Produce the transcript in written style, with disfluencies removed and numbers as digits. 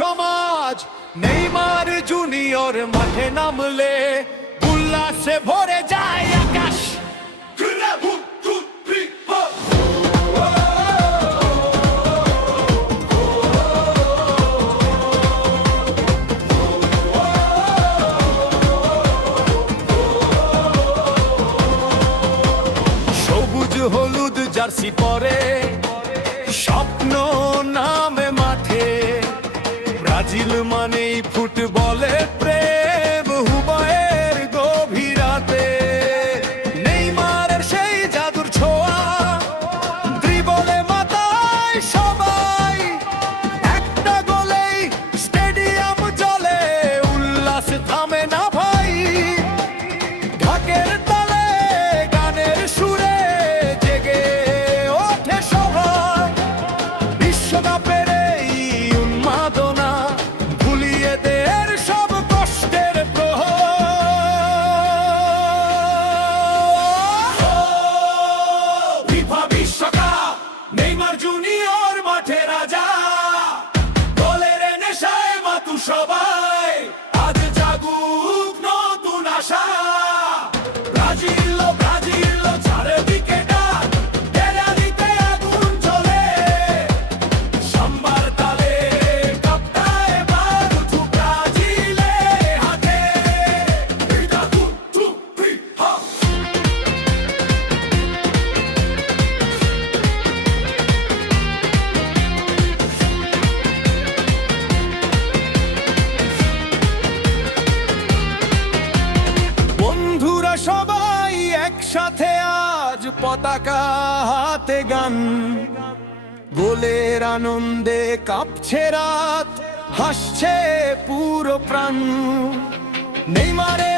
সমাজ। Neymar junior মাঠে নামলে উল্লাসে ভরে যায় আকাশ। সবুজ হলুদ জার্সি পরে স্বপ্ন নামে মাঠে। ব্রাজিল মানেই ফুটবলের প্রেম, হুবায়ের গভীরাতে। নেইমারের সেই জাদুর ছোঁয়া, ড্রিবলে মাতায় সবাই। একটা গোলেই স্টেডিয়াম জ্বলে, উল্লাস থামে না ভাই। ঢাকের তালে গানের সুরে জেগে ওঠে সবাই। বিশ্বকাপের এই উন্মাদনা ভুলিয়ে দের সব কষ্টের প্রহর। ফিফা বিশ্বকাপ, নেইমার জুনিয়র মাঠে রাজা। গোলের নেশায় মাতু সবাই, আজ জাগুক নতুন আশা। ব্রাজিল ব্রাজিল চারিদিকে ডাক, গ্যালারিতে আগুন জ্বলে। সাম্বার তালে কাপটা এবার উঠু ব্রাজিলের হাতে। এটা 1, 2, 3, হা। বন্ধুরা সবাই একসাথে আজ পতাকা হাতে গান। গোলের আনন্দে কাঁপছে রাত, হাসছে পুরো প্রাণ। নেইমারে